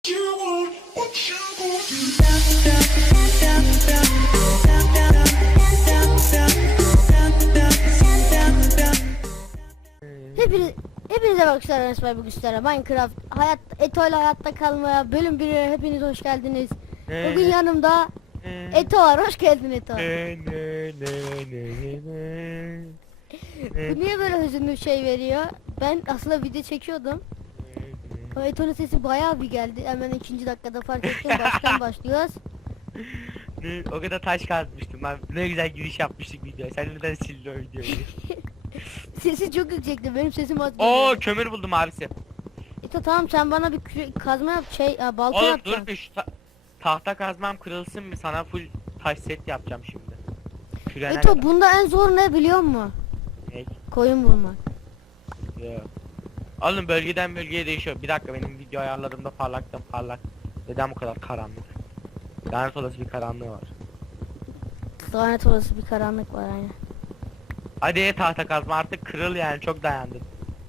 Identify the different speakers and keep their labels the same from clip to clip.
Speaker 1: Hepinize bakışlar Enes Bugüçler'e Minecraft hayat Eto'yla hayatta kalmaya bölüm 1'e hepiniz hoş geldiniz. Bugün yanımda Eto var. Hoş geldin Eto. Bu niye böyle hüzünlü şey veriyor? Ben aslında video çekiyordum. O Eto'nun sesi bayağı bir geldi. Hemen 2. dakikada fark ettim. Baştan başlıyoruz.
Speaker 2: O kadar taş kazmıştım ben. Ne güzel giriş yapmıştık videoya. Sen neden sildin o videoyu?
Speaker 1: Sesi çok yüksekti. Benim sesim az.
Speaker 2: Oo, kömür buldum abisi.
Speaker 1: Eto tamam, sen bana bir kazma yap, balta
Speaker 2: Oğlum
Speaker 1: yapacaksın.
Speaker 2: dur bir tahta kazmam kırılsın mı, sana full taş set yapacağım şimdi. Kürene
Speaker 1: Eto
Speaker 2: kadar.
Speaker 1: bunda en zor ne biliyor musun?
Speaker 2: Ne?
Speaker 1: Koyun bulmak.
Speaker 2: Yo. Oğlum bölgeden bölgeye değişiyor. Bir dakika, benim video ayarlarımda parlaktan parlak. Neden bu kadar karanlık? Lanet olası bir karanlığı var.
Speaker 1: Lanet olası bir karanlık var aynen.
Speaker 2: Hadi tahta kazma artık, kırıl yani, çok dayandın.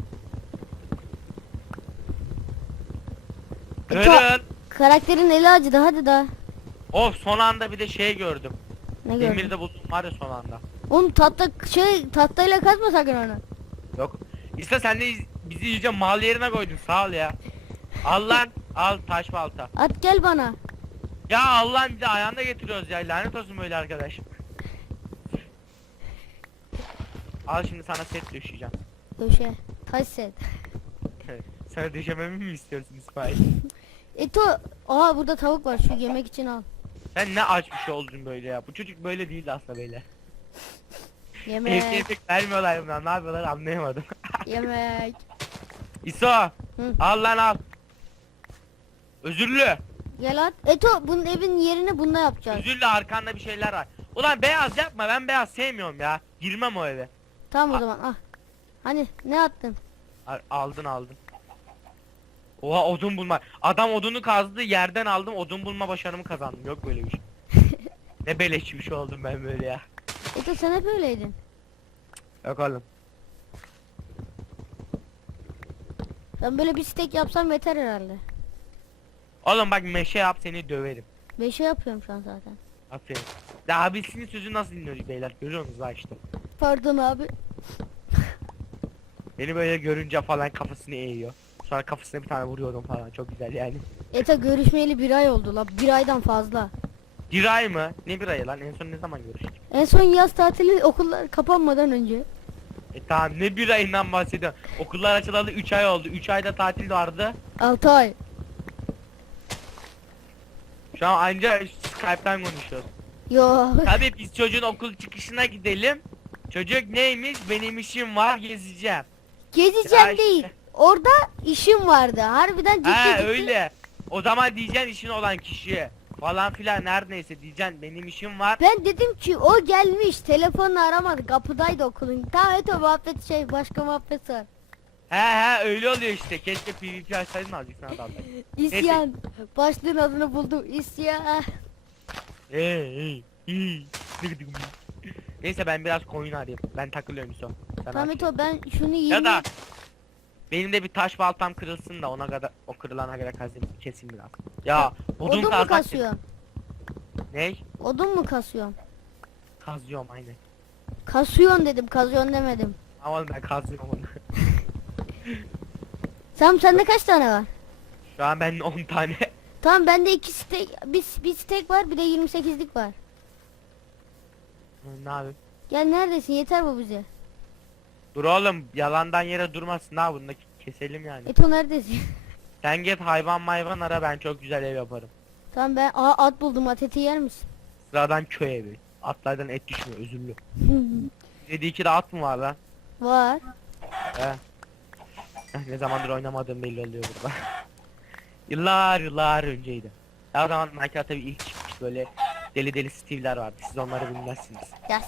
Speaker 2: Kırıl.
Speaker 1: Karakterin eli acıdı, hadi daha.
Speaker 2: Of, son anda bir de şey gördüm.
Speaker 1: Ne gördün?
Speaker 2: Demir de buldum var ya son anda.
Speaker 1: Oğlum tahtayla kazma sakın onu.
Speaker 2: Yok. İşte sen de bizi iyice mal yerine koydun, sağ ol ya. Al lan, al taş balta.
Speaker 1: At gel bana.
Speaker 2: Ya Allah'ın bizi ayağında getiriyoruz ya, lanet olsun böyle arkadaş. Al şimdi sana set düşeceğim.
Speaker 1: Döşe. Taş set.
Speaker 2: Sana düşememi mi istiyorsun İsmail?
Speaker 1: Eto. Aha burada tavuk var, şu yemek için al.
Speaker 2: Sen ne aç bir şey oldun böyle ya. Bu çocuk böyle değildi aslında böyle.
Speaker 1: Yemek.
Speaker 2: Yemek vermiyorlar bunlar, ne yapıyorlar anlayamadım.
Speaker 1: Yemek.
Speaker 2: İso.
Speaker 1: Hı.
Speaker 2: Al lan al. Özürlü.
Speaker 1: Gel at. Eto bunun evin yerini bununla yapacağız.
Speaker 2: Özürlü, arkanda bir şeyler var. Ulan beyaz yapma, ben beyaz sevmiyorum ya. Girmem o eve.
Speaker 1: Tamam o zaman, ah. Hani ne attın?
Speaker 2: Aldın. Oha, odun bulma. Adam odunu kazdı, yerden aldım, odun bulma başarımı kazandım. Yok böyle bir şey. Ne beleşçi bir şey oldum ben böyle ya.
Speaker 1: Eto sen hep öyleydin.
Speaker 2: Yok oğlum.
Speaker 1: Ben böyle bir steak yapsam yeter herhalde.
Speaker 2: Oğlum bak, meşe yap, seni döverim.
Speaker 1: 5'e yapıyorum şu an zaten.
Speaker 2: Aferin. Ya abisinin sözü nasıl dinliyoruz beyler, görüyor musunuz ha işte.
Speaker 1: Pardon abi.
Speaker 2: Beni böyle görünce falan kafasını eğiyor. Sonra kafasına bir tane vuruyordum falan, çok güzel yani.
Speaker 1: Eto görüşmeyeli 1 ay oldu la. 1 aydan fazla.
Speaker 2: Bir ay mı? Ne bir ayı lan? En son ne zaman görüştük?
Speaker 1: En son yaz tatili okullar kapanmadan önce.
Speaker 2: Tamam, ne bir ayından bahsediyorum. Okullar açılalı 3 ay oldu. 3 ayda tatil vardı.
Speaker 1: 6 ay.
Speaker 2: Şu an anca Skype'tan konuşuyoruz.
Speaker 1: Yo.
Speaker 2: Tabii biz çocuğun okul çıkışına gidelim. Çocuk neymiş? Benim işim var, gezeceğim.
Speaker 1: Gezeceğim
Speaker 2: Ya işte.
Speaker 1: değil. Orada işim vardı. Harbiden ciddi
Speaker 2: Ha
Speaker 1: ciddi.
Speaker 2: öyle. O zaman diyeceksin işin olan kişiye. Falan filan, neredeyse diyeceksin benim işim var.
Speaker 1: Ben dedim ki o gelmiş, telefonla aramadı, kapıdaydı okulun. Tamam Eto, muhabbet başka muhabbet var.
Speaker 2: He öyle oluyor işte. Keşke PvP açsaydın azıcık sana dalga.
Speaker 1: İsyan. Başlığın adını buldum. İsyan.
Speaker 2: Neyse ben biraz koyun arayayım. Ben takılıyorum son.
Speaker 1: Tamam Eto, ben şunu yiyeyim.
Speaker 2: Ya da benim de bir taş baltam kırılsın da ona kadar, o kırılana kadar kazayım, keseyim biraz. Ya odun
Speaker 1: mu
Speaker 2: kazmak.
Speaker 1: kasıyorsun?
Speaker 2: Ne?
Speaker 1: Odun mu kasıyorsun?
Speaker 2: Kazıyorum aynen.
Speaker 1: Kasıyorsun dedim, kazıyorsun demedim.
Speaker 2: Ama ben kazıyorum onu.
Speaker 1: Tamam, sende kaç tane var?
Speaker 2: Şu an ben 10 tane.
Speaker 1: Tamam, bende 2 steak, bir steak var, bir de 28'lik var.
Speaker 2: Ne yapayım?
Speaker 1: Gel, neredesin? Yeter bu bize.
Speaker 2: Dur oğlum, yalandan yere durmasın ha, bunu da keselim yani.
Speaker 1: Eto neredesin?
Speaker 2: Sen git hayvan ara, ben çok güzel ev yaparım.
Speaker 1: Tamam, ben at buldum. At eti yer misin?
Speaker 2: Sıradan köy evi. Atlardan et düşmüyor, özürlü. Dedi 2 de at mı var lan?
Speaker 1: Var.
Speaker 2: He. Ne zamandır oynamadığım belli oluyor burada. yıllar önceydi. Ya o zaman Minecraft'ta tabii ilk çıkmış, böyle deli Steve'ler vardı. Siz onları bilmezsiniz.
Speaker 1: Ya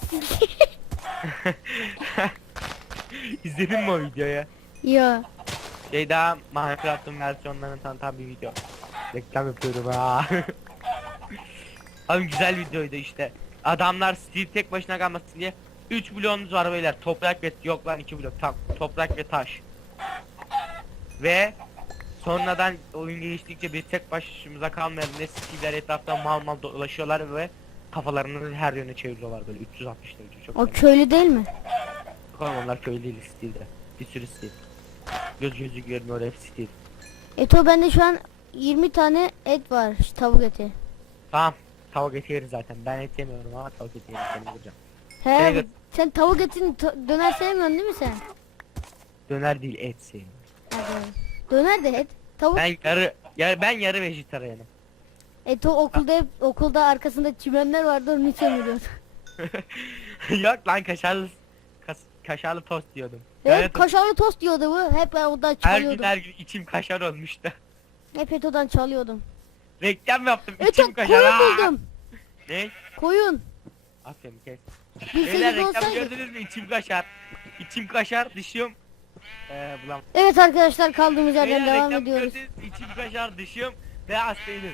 Speaker 2: İzledin mi o videoyu?
Speaker 1: ya.
Speaker 2: Daha Minecraft'ın versiyonlarını tanıtan bir video. Reklam yapıyorum ha. Abi güzel videoydu işte. Adamlar Steve tek başına kalmasın diye 3 bloğunuz var beyler. Toprak ve yok lan 2 blok. Toprak ve taş. Ve Sonradan oyun geliştikçe biz tek başımıza kalmayalım diye Steve'ler etrafta mal dolaşıyorlar ve kafalarını her yöne çeviriyorlar böyle 360 derece çok
Speaker 1: O
Speaker 2: fena.
Speaker 1: köylü değil mi?
Speaker 2: Oğlum onlar köylü değil Steve'de. Bir sürü Steve. Gözü görmüyor hep Steve.
Speaker 1: Eto bende şu an 20 tane et var. Tavuk eti.
Speaker 2: Tamam. Tavuk eti yeriz zaten. Ben et yemiyorum ama tavuk eti yeriz. Seni vuracağım.
Speaker 1: He,
Speaker 2: Seni
Speaker 1: sen tavuk etini döner sevmiyorsun değil mi sen?
Speaker 2: Döner değil et sevmiyorum.
Speaker 1: Hadi. Döner de et. Tavuk.
Speaker 2: Ben yarı vejetaryenim.
Speaker 1: Eto okulda arkasında çimenler vardı onu sömürüyordu.
Speaker 2: Yok lan kaşarlı tost diyordum.
Speaker 1: Evet
Speaker 2: Yani
Speaker 1: kaşarlı tost diyordu bu. Hep ben ondan çalıyordum.
Speaker 2: her gün içim kaşar olmuştu.
Speaker 1: Hep Eto'dan çalıyordum.
Speaker 2: Reklam yaptım
Speaker 1: Eto
Speaker 2: içim kaşar.
Speaker 1: koyun
Speaker 2: Aa!
Speaker 1: buldum.
Speaker 2: Ne?
Speaker 1: Koyun.
Speaker 2: Aferin kes.
Speaker 1: Bir
Speaker 2: Beyler
Speaker 1: sekiz
Speaker 2: reklam
Speaker 1: olsaydı.
Speaker 2: gördünüz mü? İçim kaşar. İçim kaşar dışım. Bulam.
Speaker 1: Evet arkadaşlar kaldığımız yerden
Speaker 2: Beyler
Speaker 1: devam
Speaker 2: reklam
Speaker 1: ediyoruz.
Speaker 2: gördünüz mü? İçim kaşar dışım ve hastayım.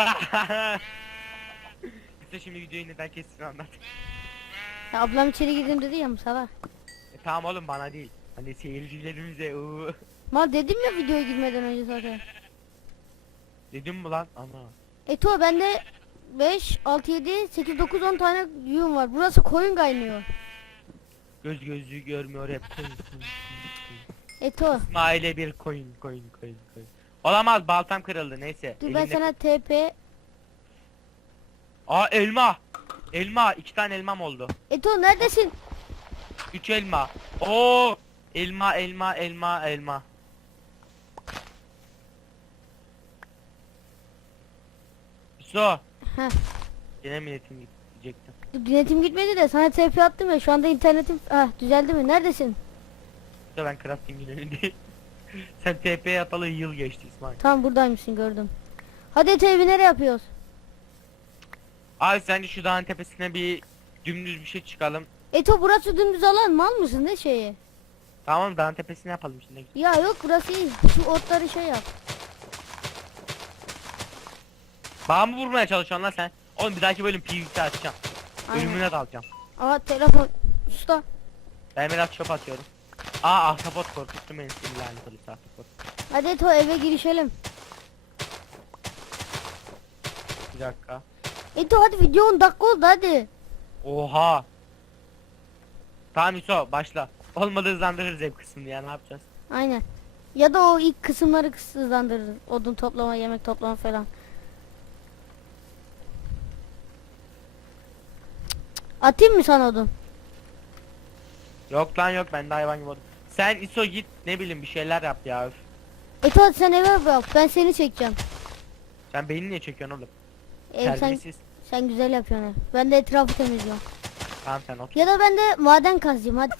Speaker 2: İşte şimdi videoyu neden kestin anlat.
Speaker 1: Ya, ablam içeri girdim dedi ya Musala.
Speaker 2: Tamam oğlum bana değil. Hani seyircilerimize
Speaker 1: Mal dedim ya videoya girmeden önce zaten.
Speaker 2: dedim mi lan? Ana.
Speaker 1: Eto bende 5, 6, 7, 8, 9, 10 tane yün var. Burası koyun kaynıyor.
Speaker 2: Gözü görmüyor hep.
Speaker 1: Eto
Speaker 2: İsmail'e bir koyun. Olamaz baltam kırıldı neyse.
Speaker 1: dur ben
Speaker 2: Elimde-
Speaker 1: sana TP.
Speaker 2: Aa elma. Elma 2 tane elmam oldu.
Speaker 1: Eto neredesin?
Speaker 2: 3 elma. Oo elma. So.
Speaker 1: Heh.
Speaker 2: Yine milletim gidecektim.
Speaker 1: Dur Dinetim gitmedi de sana TP attım ya şu anda internetim düzeldi mi? Neredesin?
Speaker 2: So ben crafting'in önündeyim. Sen TP'ye atalı yıl geçti İsmail.
Speaker 1: Tam buradaymışsın gördüm. Hadi Eto evi nereye yapıyoruz?
Speaker 2: Abi sence şu dağın tepesine bir dümdüz bir şey çıkalım.
Speaker 1: Eto burası dümdüz alan mal mısın ne şeyi?
Speaker 2: Tamam dağın tepesine yapalım şimdi.
Speaker 1: Ya yok burası iyi. Şu otları şey yap.
Speaker 2: Bana mı vurmaya çalışıyorsun lan sen? Oğlum bir dahaki bölüm PvP açacağım.
Speaker 1: Aynen.
Speaker 2: Ölümüne dalacağım.
Speaker 1: Aa telefon. Usta.
Speaker 2: Ben biraz çöp atıyorum. Ahtapot korkuttu beni sinirli lanet olası ahtapot.
Speaker 1: Hadi Eto eve girişelim.
Speaker 2: Bir dakika.
Speaker 1: Eto hadi video 10 dakika oldu hadi.
Speaker 2: Oha. Tamam İso başla. Olmadı hızlandırırız hep kısmını ya ne yapacağız?
Speaker 1: Aynen. Ya da o ilk kısımları hızlandırırız. Odun toplama, yemek toplama falan. Atayım mı sana odun?
Speaker 2: Yok lan yok ben de hayvan gibi oldum. Sen İso git ne bileyim bir şeyler yap ya. Öf.
Speaker 1: Eto hadi sen eve bak. Ben seni çekeceğim.
Speaker 2: Sen beni niye çekiyorsun oğlum?
Speaker 1: Sen,
Speaker 2: Terbiyesiz.
Speaker 1: sen güzel yapıyorsun. ev. Ben de etrafı temizliyorum.
Speaker 2: Tamam sen otur.
Speaker 1: Ya da ben de maden kazayım hadi.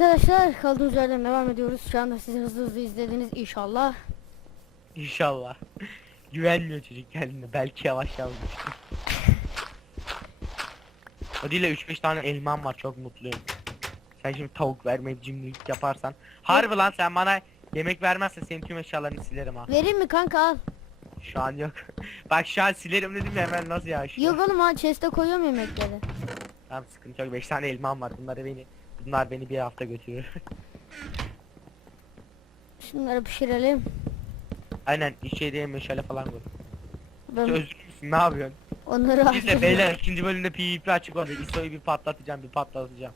Speaker 1: arkadaşlar kaldığımız yerden devam ediyoruz. Şu anda sizi hızlı hızlı izlediniz inşallah.
Speaker 2: İnşallah. Güvenmiyor çocuk kendine. Belki yavaş yavaş düştü. O değil de 3-5 tane elmam var, çok mutluyum. Sen şimdi tavuk vermeyip cimrilik yaparsan. Harbi lan, sen bana yemek vermezsen senin tüm eşyalarını silerim ha.
Speaker 1: Vereyim mi kanka, al.
Speaker 2: Şu an yok. Bak şu an silerim dedim ya, hemen nasıl yağışıyor.
Speaker 1: Yok oğlum, ha chest'e koyuyorum yemekleri.
Speaker 2: Tamam, sıkıntı yok, 5 tane elmam var, bunlar beni bir hafta götürür.
Speaker 1: Şunları pişirelim.
Speaker 2: Aynen, içeriye meşale falan koy.
Speaker 1: Ben
Speaker 2: Özür müsün, ne yapıyorsun?
Speaker 1: onları
Speaker 2: Biz de beyler ikinci bölümde PvP açıkladı. ISO'yu bir patlatacağım.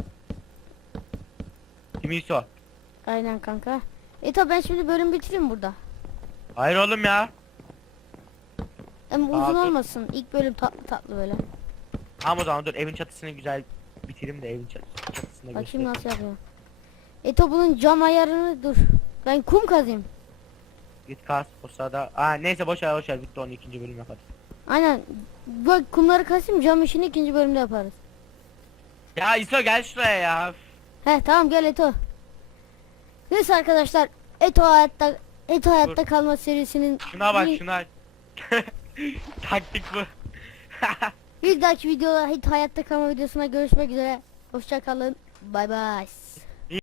Speaker 2: Kim ISO?
Speaker 1: Aynen kanka. Tabi ben şimdi bölüm bitireyim burada.
Speaker 2: Hayır oğlum ya.
Speaker 1: Hem uzun
Speaker 2: dur.
Speaker 1: olmasın. İlk bölüm tatlı tatlı böyle.
Speaker 2: Tamam o zaman dur, evin çatısını güzel bitireyim de evin çatısını
Speaker 1: Bakayım
Speaker 2: göstereyim.
Speaker 1: nasıl yapıyor. Bunun cam ayarını dur. Ben kum kazayım.
Speaker 2: Git kas o sırada. Neyse boş ver bitti, onu ikinci bölüm yaparız.
Speaker 1: Aynen. Bak kumları kasayım, cam işini ikinci bölümde yaparız.
Speaker 2: Ya ISO gel şuraya ya.
Speaker 1: He tamam, gel Eto. Neyse arkadaşlar, Eto hayatta kalma serisinin
Speaker 2: Şuna bak şuna. Taktik bu.
Speaker 1: bir dahaki videoda hayatta kalma videosuna görüşmek üzere. Hoşça kalın. Bay bay.